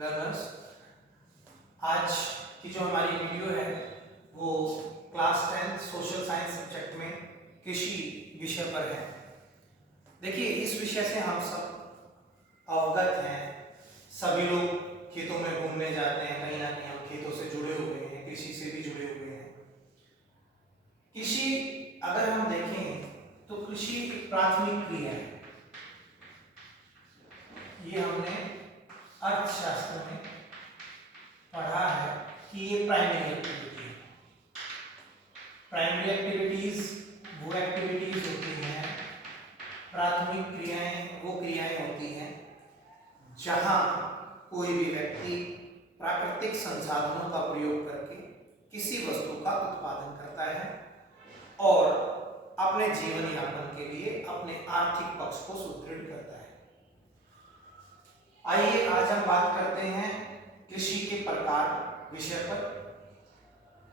Learners, आज की जो हमारी वीडियो है वो क्लास 10 सोशल साइंस सब्जेक्ट में कृषि विषय पर है। देखिए, इस विषय से हम सब अवगत हैं। सभी लोग खेतों में घूमने जाते हैं, कहीं ना कहीं हम खेतों से जुड़े हुए हैं, कृषि से भी जुड़े हुए हैं। कृषि अगर हम देखें तो कृषि एक प्राथमिक क्रिया है। ये हमने अर्थशास्त्र में पढ़ा है कि ये प्राइमरी एक्टिविटी है। प्राइमरी एक्टिविटीज वो एक्टिविटीज होती हैं, प्राथमिक क्रियाएं वो क्रियाएं होती हैं जहां कोई भी व्यक्ति प्राकृतिक संसाधनों का प्रयोग करके किसी वस्तु का उत्पादन करता है और अपने जीवन यापन के लिए अपने आर्थिक पक्ष को सुदृढ़ करता है। आइए आज हम बात करते हैं कृषि के प्रकार विषय पर।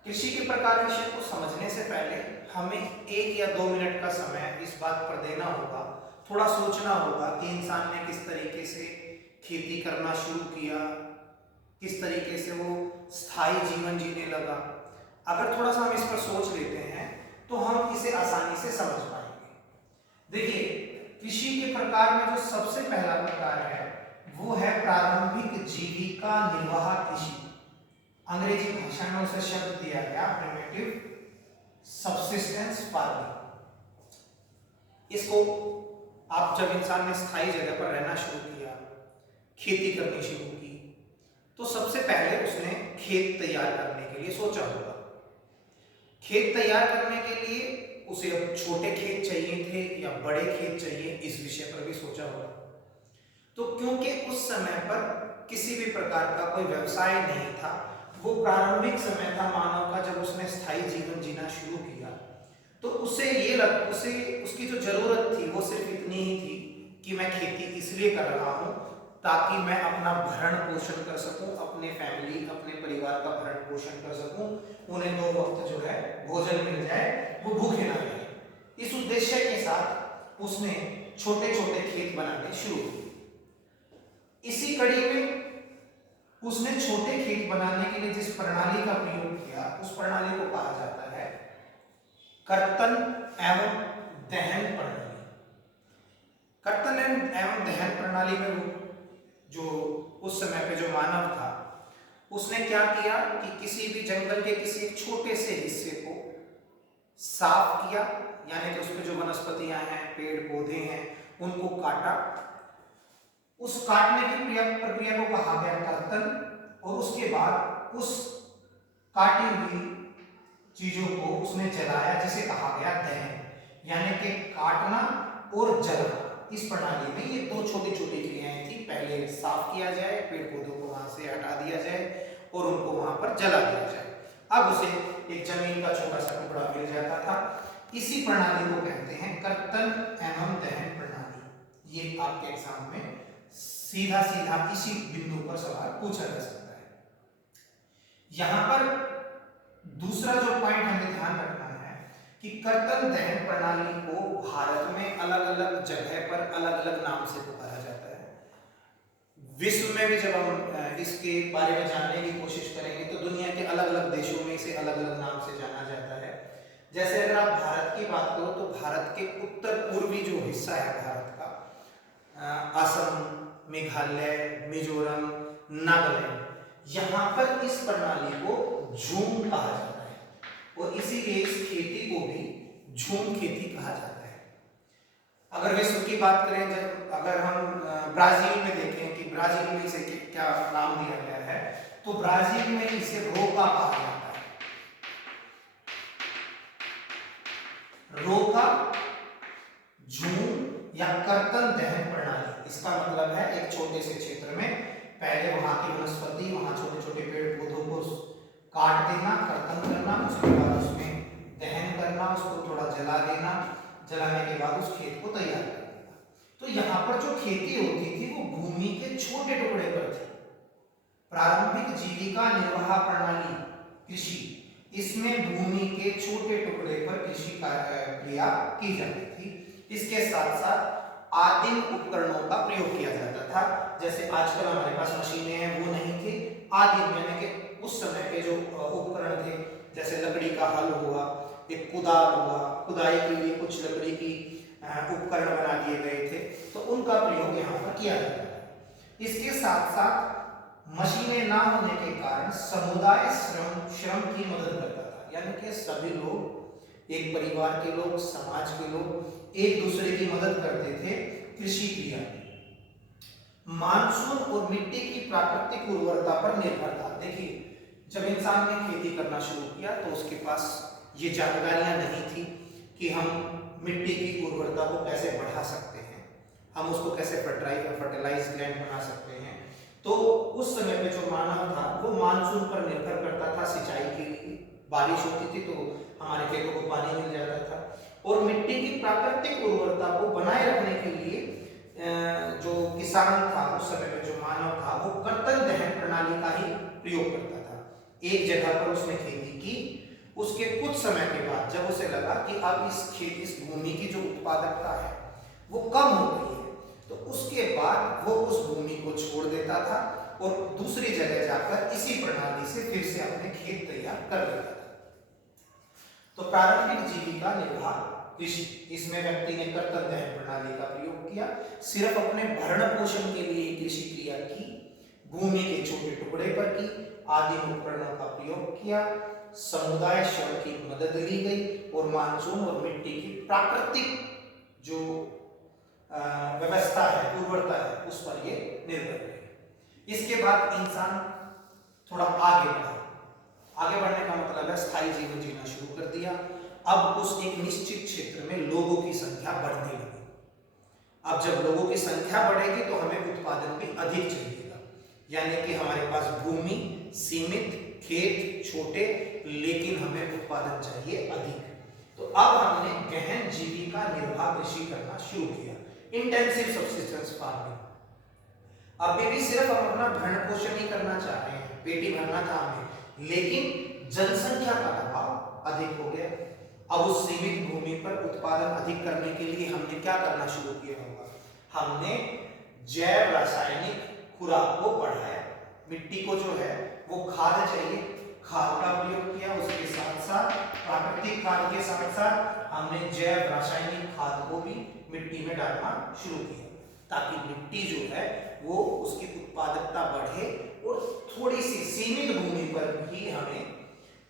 कृषि के प्रकार विषय को समझने से पहले हमें 1 या 2 मिनट का समय इस बात पर देना होगा, थोड़ा सोचना होगा कि इंसान ने किस तरीके से खेती करना शुरू किया, किस तरीके से वो स्थायी जीवन जीने लगा। अगर थोड़ा सा हम इस पर सोच लेते हैं तो हम इसे आसानी से समझ पाएंगे। देखिए, कृषि के प्रकार में जो सबसे पहला प्रकार है वो है प्रारंभिक जीविका निर्वाह कृषि। अंग्रेजी भाषा में उसे शब्द दिया गया प्रिमिटिव सबसिस्टेंस फार्मिंग। इसको आप जब इंसान ने स्थायी जगह पर रहना शुरू किया, खेती करनी शुरू की, तो सबसे पहले उसने खेत तैयार करने के लिए सोचा होगा। खेत तैयार करने के लिए उसे अब छोटे खेत चाहिए थे या बड़े खेत चाहिए, इस विषय पर भी सोचा होगा। तो क्योंकि उस समय पर किसी भी प्रकार का कोई व्यवसाय नहीं था, वो प्रारंभिक समय था मानव का जब उसने स्थायी जीवन जीना शुरू किया, तो उसे उसकी जो जरूरत थी वो सिर्फ इतनी ही थी कि मैं खेती इसलिए कर रहा हूं ताकि मैं अपना भरण पोषण कर सकूं, अपने फैमिली अपने परिवार का भरण पोषण कर सकूं, उन्हें 2 वक्त जो है भोजन मिल जाए, वो भूखे ना रहे। इस उद्देश्य के साथ उसने छोटे छोटे खेत बनाने शुरू किए। इसी कड़ी में उसने छोटे खेत बनाने के लिए जिस प्रणाली का प्रयोग किया उस प्रणाली को कहा जाता है कर्तन एवं दहन प्रणाली। कर्तन एवं दहन प्रणाली में जो उस समय पे जो मानव था उसने क्या किया कि किसी भी जंगल के किसी एक छोटे से हिस्से को साफ किया, यानी कि उसमें जो वनस्पतियां हैं, पेड़ पौधे हैं, उनको काटा। उस काटने की प्रक्रिया को कहा गया कर्तन, और उसके बाद उस काटी हुई चीजों को उसने जलाया जिसे कहा गया दहन, यानी कि काटना और जलाना। इस प्रणाली में ये 2 छोटी छोटी क्रियाएं थी। पहले साफ किया जाए, पेड़ पौधों को वहां से हटा दिया जाए और उनको वहां पर जला दिया जाए। अब उसे एक जमीन का छोटा सा टुकड़ा मिल जाता था। इसी प्रणाली को कहते हैं कर्तन एवं दहन प्रणाली। ये आपके एग्जाम में सीधा सीधा इसी बिंदु पर सवाल पूछा जा सकता है। यहां पर दूसरा जो पॉइंट हमें ध्यान रखना है कि कर्तन दहन प्रणाली को भारत में अलग अलग जगह पर अलग अलग नाम से पुकारा जाता है। विश्व में भी जब हम इसके बारे में जानने की कोशिश करेंगे तो दुनिया के अलग अलग देशों में इसे अलग अलग नाम से जाना जाता है। जैसे अगर आप भारत की बात करो तो भारत के उत्तर पूर्वी जो हिस्सा है भारत का, असम, मेघालय, मिजोरम, नागालैंड, यहाँ पर इस प्रणाली को झूम कहा जाता है और इसीलिए इस खेती को भी झूम खेती कहा जाता है। अगर विश्व की बात करें, जब अगर हम ब्राजील में देखें कि ब्राजील में इसे क्या नाम दिया गया है, तो ब्राजील में इसे रोका कहा जाता है। रोका, झूम या कर्तन दहन प्रणाली, इसका मतलब है एक छोटे से क्षेत्र में पहले वहां की वनस्पति, वहां छोटे छोटे पेड़ पौधों को काट देना, कर्तन करना, उसके बाद उसमें दहन करना, उसको थोड़ा जला देना, जलाने के बाद उस खेत को तैयार कर देना। तो यहाँ पर जो खेती होती थी वो भूमि के छोटे टुकड़े पर थी। प्रारंभिक जीविका निर्वाह प्रणाली कृषि, इसमें भूमि के छोटे टुकड़े पर कृषि क्रिया की जाती थी। इसके साथ साथ आदिम उपकरणों का प्रयोग किया जाता था। जैसे आजकल हमारे पास मशीनें हैं वो नहीं थी। आदिम यानी कि उस समय के जो उपकरण थे, जैसे लकड़ी का हल हुआ, एक कुदाल हुआ, खुदाई के लिए कुछ लकड़ी की उपकरण बना दिए गए थे, तो उनका प्रयोग यहाँ पर किया जाता है। इसके साथ साथ मशीनें ना होने के कारण समुदाय श्रम की मदद करता था, यानी कि सभी लोग, एक परिवार के लोग, समाज के लोग एक दूसरे की मदद करते थे कृषि क्रिया में। मानसून और मिट्टी की प्राकृतिक उर्वरता पर निर्भर था। देखिए, जब इंसान ने खेती करना शुरू किया तो उसके पास ये जानकारियां नहीं थी कि हम मिट्टी की उर्वरता को कैसे बढ़ा सकते हैं, हम उसको कैसे फर्टिलाइज लैंड बना सकते हैं। तो उस समय पे जो मानव था वो मानसून पर निर्भर करता था सिंचाई के लिए। बारिश होती थी तो हमारे खेतों को पानी मिल जाता था। और मिट्टी की प्राकृतिक उर्वरता को बनाए रखने के लिए जो किसान था उस समय पे, जो मानव था, वो कर्तन दहन प्रणाली का ही प्रयोग करता था। एक जगह पर उसने खेती की, उसके कुछ समय के बाद जब उसे लगा कि अब इस भूमि की जो उत्पादकता है वो कम हो गई है, तो उसके बाद वो उस भूमि को छोड़ देता था और दूसरी जगह जाकर इसी प्रणाली से फिर से अपने खेत तैयार कर लेता था। तो प्रारंभिक जीविका निर्वाह कृषि, इसमें व्यक्ति ने कर्तन दहन प्रणाली का प्रयोग किया, सिर्फ अपने भरण पोषण के लिए कृषि क्रिया की, भूमि के छोटे टुकड़े पर की, आदिम उपकरणों का प्रयोग किया, समुदाय श्रम की मदद ली गई और मानसून और मिट्टी की प्राकृतिक जो व्यवस्था है, उर्वरता है, उस पर ये निर्भर है। इसके बाद इंसान थोड़ा आगे बढ़ा। आगे बढ़ने का मतलब है स्थायी जीवन जीना शुरू कर दिया। अब उस एक निश्चित क्षेत्र में लोगों की संख्या बढ़ने लगी। अब जब लोगों की संख्या बढ़ेगी तो हमें उत्पादन भी अधिक चाहिएगा, यानी कि हमारे पास भूमि सीमित, खेत छोटे, लेकिन हमें उत्पादन चाहिए अधिक। तो अब हमने गहन जीविका निर्वाह कृषि करना शुरू किया, इंटेंसिव सब्सिस्टेंस फार्मिंग। अभी भी सिर्फ हम अपना भरण पोषण ही करना चाह रहे हैं, पेटी भरना था हमें, लेकिन जनसंख्या का दबाव अधिक हो गया। अब उस सीमित भूमि पर उत्पादन अधिक करने के लिए हमने क्या करना शुरू किया होगा? हमने जैव रासायनिक खुराक को बढ़ाया। मिट्टी को जो है वो खाद चाहिए, खाद का प्रयोग किया। उसके साथ साथ प्राकृतिक खाद के साथ साथ हमने जैव रासायनिक खाद को भी मिट्टी में डालना शुरू किया, ताकि मिट्टी जो है वो उसकी उत्पादकता बढ़े और थोड़ी सी सीमित भूमि पर भी हमें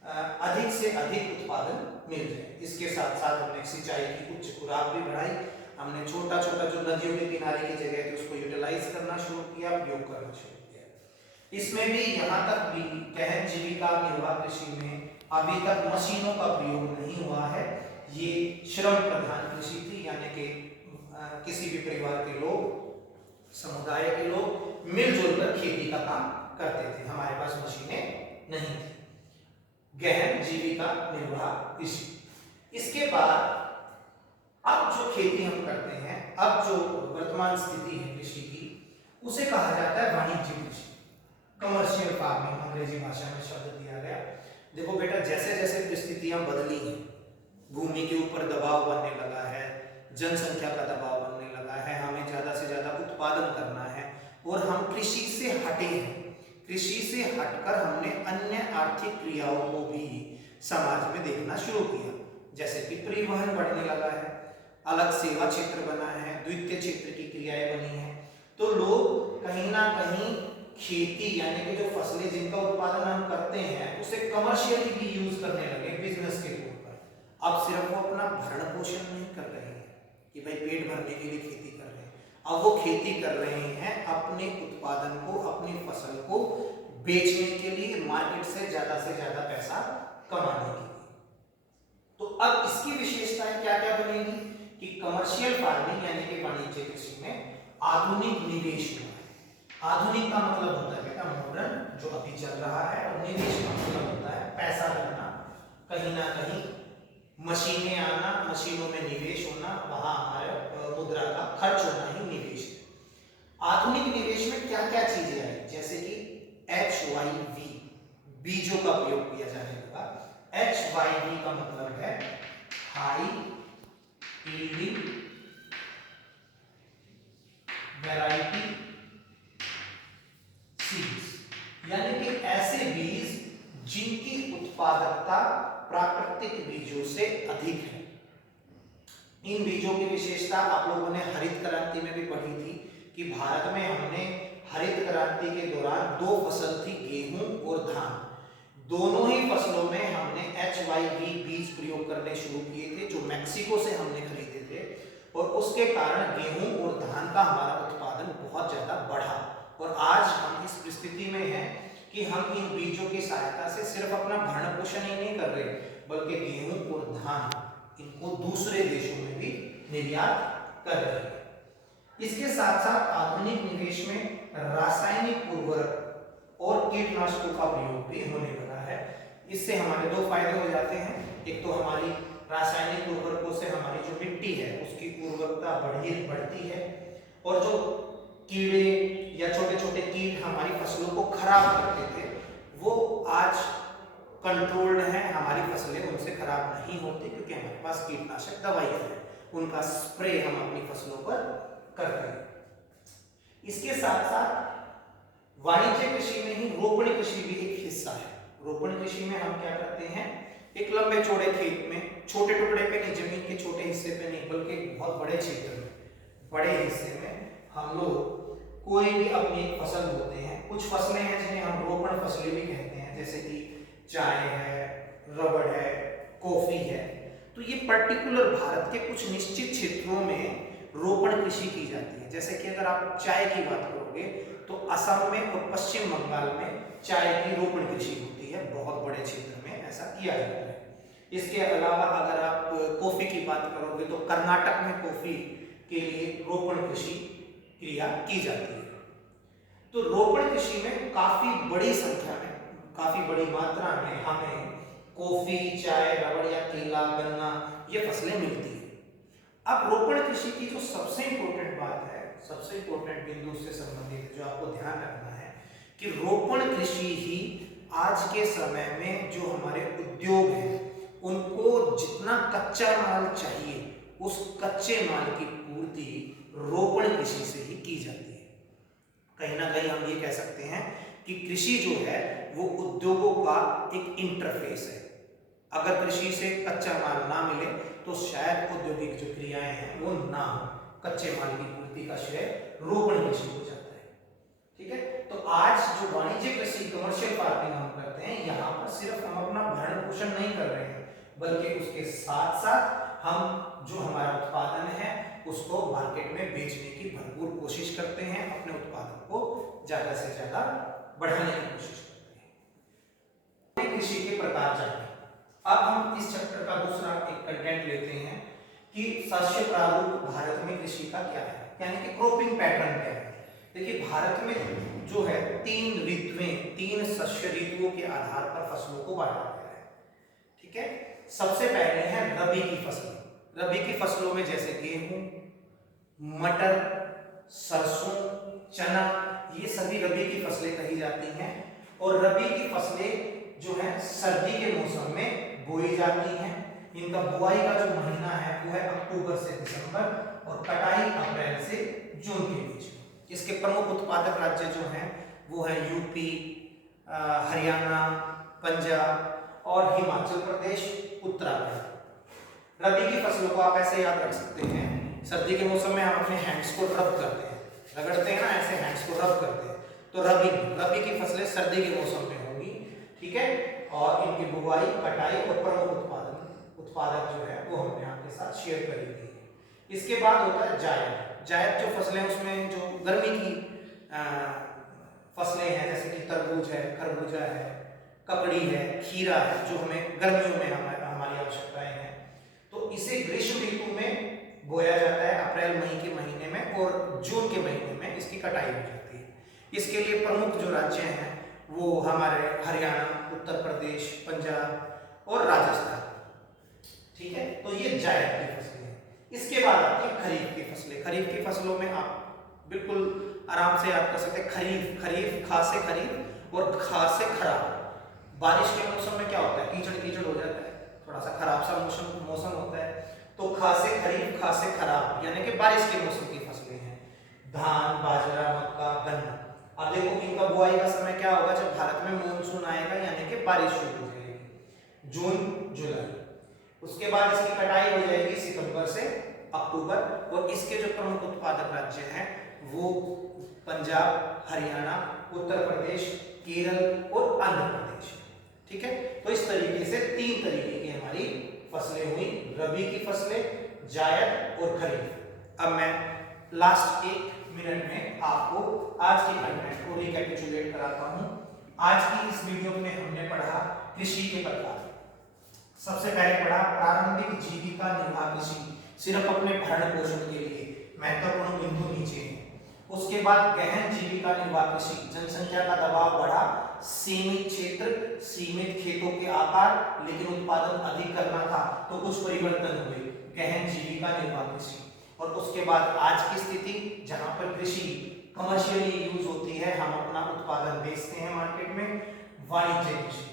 अधिक से अधिक उत्पादन मिल जाए। इसके साथ साथ हमने सिंचाई की उच्च खुराक भी बढ़ाई। हमने छोटा छोटा जो नदियों के किनारे की जगह थी उसको यूटिलाइज करना शुरू किया, प्रयोग करना शुरू किया। इसमें भी यहाँ तक भी गहन जीविका निर्वाह कृषि में अभी तक मशीनों का प्रयोग नहीं हुआ है। ये श्रम प्रधान कृषि थी, यानी कि किसी भी परिवार के लोग, समुदाय के लोग मिलजुल कर खेती का काम करते थे। हमारे पास मशीनें नहीं थी। गहन जीविका निर्वाह कृषि। इसके बाद अब जो खेती हम करते हैं, अब जो वर्तमान स्थिति है कृषि की, उसे कहा जाता है वाणिज्यिक कृषि, कमर्शियल फार्मिंग अंग्रेजी भाषा में शब्द दिया गया। देखो बेटा, जैसे जैसे परिस्थितियां बदली हैं, भूमि के ऊपर दबाव बनने लगा है, जनसंख्या का दबाव बनने लगा है, हमें ज्यादा से ज्यादा उत्पादन करना है और हम कृषि से हटे हैं। कृषि से हटकर हमने अन्य आर्थिक क्रियाओं को भी समाज में देखना शुरू किया, जैसे कि परिवहन बढ़ने लगा है, अलग सेवा क्षेत्र बना है, द्वितीय क्षेत्र की क्रियाएं बनी हैं। तो लोग कहीं ना कहीं खेती यानी कि जो फसलें जिनका उत्पादन हम करते हैं उसे कमर्शियली भी यूज करने लगे, बिजनेस के तौर पर। अब सिर्फ वो अपना भरण पोषण नहीं कर रहे हैं कि भाई पेट भरने के लिए खेती कर रहे हैं, अब वो खेती कर रहे हैं अपने उत्पादन को, अपनी फसल को बेचने के लिए, मार्केट से ज्यादा पैसा कमाने के लिए। तो अब इसकी विशेषताएं क्या क्या बनेगी कि कमर्शियल फार्मिंग यानी कि वाणिज्य कृषि में आधुनिक निवेश हुआ है। आधुनिक का मतलब होता है बेटा मॉडर्न, जो अभी चल रहा है, और निवेश का मतलब होता है पैसा लगना, कहीं ना कहीं मशीनें आना, मशीनों में निवेश होना, वहां हमारे मुद्रा का खर्च होना ही निवेश है। आधुनिक निवेश में क्या क्या चीजें आई, जैसे कि HYV बीजों का प्रयोग किया जाने लगा। HYV का मतलब है हाई यील्डिंग वैरायटी सीड्स, यानी कि ऐसे बीज जिनकी उत्पादकता प्राकृतिक बीजों से अधिक है। इन बीजों की विशेषता आप लोगों ने हरित क्रांति में भी पढ़ी थी कि भारत में हमने हरित क्रांति के दौरान दो फसल थी, गेहूं और धान। दोनों ही फसलों में हमने HYV बीज प्रयोग करने शुरू किए थे, जो मैक्सिको से हमने खरीदे थे, और उसके कारण गेहूं और धान का हमारा उत्पादन बहुत ज्यादा बढ़ा। और आज हम इस परिस्थिति में हैं कि हम इन बीजों की सहायता से सिर्फ अपना भरण पोषण ही नहीं कर रहे, बल्कि गेहूं और धान इनको दूसरे देशों में भी निर्यात कर रहे हैं। इसके साथ साथ आधुनिक निवेश में रासायनिक उर्वरक और कीटनाशकों का प्रयोग भी होने लगा है। इससे हमारे दो फायदे हो जाते हैं। एक तो हमारी रासायनिक उर्वरकों से हमारी जो मिट्टी है उसकी उर्वरकता बढ़ती है, और जो कीड़े या छोटे छोटे कीट हमारी फसलों को खराब करते थे वो आज कंट्रोल्ड है, हमारी फसलें उनसे खराब नहीं होती, क्योंकि हमारे पास कीटनाशक दवाइयां हैं, उनका स्प्रे हम अपनी फसलों पर करते हैं। इसके साथ साथ वाणिज्य कृषि में ही रोपण कृषि भी एक हिस्सा है। रोपण कृषि में हम क्या करते हैं, एक लंबे चौड़े खेत में छोटे टुकड़े पे नहीं, जमीन के छोटे हिस्से पे नहीं, बल्कि बहुत बड़े क्षेत्र में, बड़े हिस्से में हम लोग कोई भी अपनी एक फसल बोते हैं। कुछ फसलें हैं जिन्हें हम रोपण फसलें भी कहते हैं, जैसे कि चाय है, रबड़ है, कॉफी है। तो ये पर्टिकुलर भारत के कुछ निश्चित क्षेत्रों में रोपण कृषि की जाती है। जैसे कि अगर आप चाय की बात करोगे तो असम में और पश्चिम बंगाल में चाय की रोपण कृषि होती है, बहुत बड़े क्षेत्र में ऐसा किया जाता है। इसके अलावा अगर आप कॉफी की बात करोगे तो कर्नाटक में कॉफी के लिए रोपण कृषि क्रिया की जाती है। तो रोपण कृषि में काफी बड़ी संख्या में, काफी बड़ी मात्रा में हमें कॉफी, चाय, रबड़ या केला, गन्ना ये फसलें मिलती है। अब रोपण कृषि की जो सबसे इंपॉर्टेंट बात है, सबसे इंपॉर्टेंट बिंदु से संबंधित जो आपको ध्यान रखना है कि रोपण कृषि ही आज के समय में जो हमारे उद्योग हैं उनको जितना कच्चा माल चाहिए उस कच्चे माल की पूर्ति रोपण कृषि से ही की जाती है। कहीं ना कहीं हम ये कह सकते हैं कि कृषि जो है वो उद्योगों का एक इंटरफेस है। अगर कृषि से कच्चा माल ना मिले तो शायद औद्योगिक जो क्रियाएं हैं वो ना हो, कच्चे माल की पूर्ति का श्रेय रोपण कृषि हो जाता है। ठीक है, तो आज जो वाणिज्य कृषि, कमर्शियल फार्मिंग हम करते हैं, यहाँ पर सिर्फ हम अपना भरण पोषण नहीं कर रहे हैं, बल्कि उसके साथ साथ हम जो हमारा उत्पादन है उसको मार्केट में बेचने की भरपूर कोशिश करते हैं, अपने उत्पादन को ज्यादा से ज्यादा बढ़ाने की कोशिश करते हैं। कृषि के प्रकार जाने। अब हम इस चैप्टर का दूसरा एक कंटेंट लेते हैं कि शस्य प्रारूप भारत में कृषि का क्या है, यानी कि क्रॉपिंग पैटर्न क्या है। देखिए, भारत में जो है 3 ऋतुएं, 3 शस्य ऋतुओं के आधार पर फसलों को बांटा गया है। ठीक है, सबसे पहले है रबी की फसलें। रबी की फसलों में जैसे गेहूं, मटर, सरसों, चना, ये सभी रबी की फसलें कही जाती हैं। और रबी की फसलें जो है सर्दी के मौसम में बोई जाती हैं। इनका बुआई का जो महीना है वो है अक्टूबर से दिसंबर और कटाई अप्रैल से जून के बीच। इसके प्रमुख उत्पादक राज्य जो हैं वो है यूपी, हरियाणा, पंजाब और हिमाचल प्रदेश, उत्तराखंड। रबी की फसलों को आप ऐसे याद रख सकते हैं, सर्दी के मौसम में हम अपने हैंड्स को रब करते हैं, रगड़ते हैं ना, ऐसे हैंड्स को रब करते हैं। तो रबी की फसलें सर्दी के मौसम में होंगी। ठीक है, और इनकी बुआई, कटाई और प्रमुख उत्पादक जो है वो हमने आपके साथ शेयर करी थी। इसके बाद होता है जायद। जायद जो फसलें, उसमें जो गर्मी की फसलें हैं, जैसे कि तरबूज है, खरबूजा है, ककड़ी है, खीरा है, जो हमें गर्मियों में हमारी आवश्यकताएं हैं, तो इसे ग्रीष्म ऋतु में बोया जाता है, अप्रैल मई के महीने में, और जून के महीने में इसकी कटाई हो जाती है। इसके लिए प्रमुख जो राज्य हैं वो हमारे हरियाणा, उत्तर प्रदेश, पंजाब और राजस्थान। ठीक है, तो ये जायद की फसलें हैं। इसके बाद आती है खरीफ की फसलें। खरीफ की फसलों में आप बिल्कुल आराम से याद कर सकते हैं, खरीफ, खा से खरीफ और खा से खराब। बारिश के मौसम में क्या होता है, कीचड़ कीचड़ हो जाता है, थोड़ा सा खराब सा मौसम होता है। तो खा से खरीफ, खा से खराब, यानी कि बारिश के मौसम की फसलें हैं। धान, बाजरा, मक्का, गन्ना। अब देखो इनका बुआई का समय क्या होगा, जब भारत में मानसून आएगा यानी कि बारिश शुरू हो जाएगी, जून जुलाई। उसके बाद इसकी कटाई हो जाएगी सितंबर से अक्टूबर। और इसके जो प्रमुख उत्पादक राज्य हैं वो पंजाब, हरियाणा, उत्तर प्रदेश, केरल और आंध्र प्रदेश। ठीक है, तो इस तरीके से 3 तरीके की हमारी फसलें हुई, रबी की फसलें, जायद और खरीफ। अब मैं लास्ट 1 मिनट में आपको आज के कंटेंट को रिकैपिचुलेट कराता हूं। आज की इस वीडियो में हमने पढ़ा कृषि के प्रकार। सबसे पहले पढ़ा प्रारंभिक जीविका निर्वाह कृषि, सिर्फ अपने भरण पोषण के लिए, महत्वपूर्ण बिंदु नीचे है। उसके बाद गहन जीविका निर्वाह कृषि, जनसंख्या का दबाव बढ़ा, सीमित क्षेत्र, सीमित खेतों के आकार, लेकिन उत्पादन अधिक करना था तो कुछ परिवर्तन हुए, गहन जीविका निर्वाह कृषि। और उसके बाद आज की स्थिति जहां पर कृषि कमर्शियली यूज होती है, हम अपना उत्पादन बेचते हैं मार्केट में, वाणिज्य कृषि।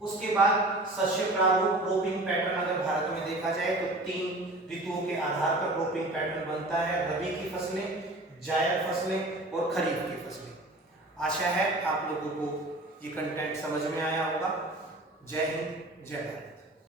उसके बाद शस्य प्रारूप क्रॉपिंग पैटर्न अगर भारत में देखा जाए तो 3 ऋतुओं के आधार पर क्रॉपिंग पैटर्न बनता है, रबी की फसलें, जायद फसलें और खरीफ की फसलें। आशा है आप लोगों को ये कंटेंट समझ में आया होगा। जय हिंद, जय भारत।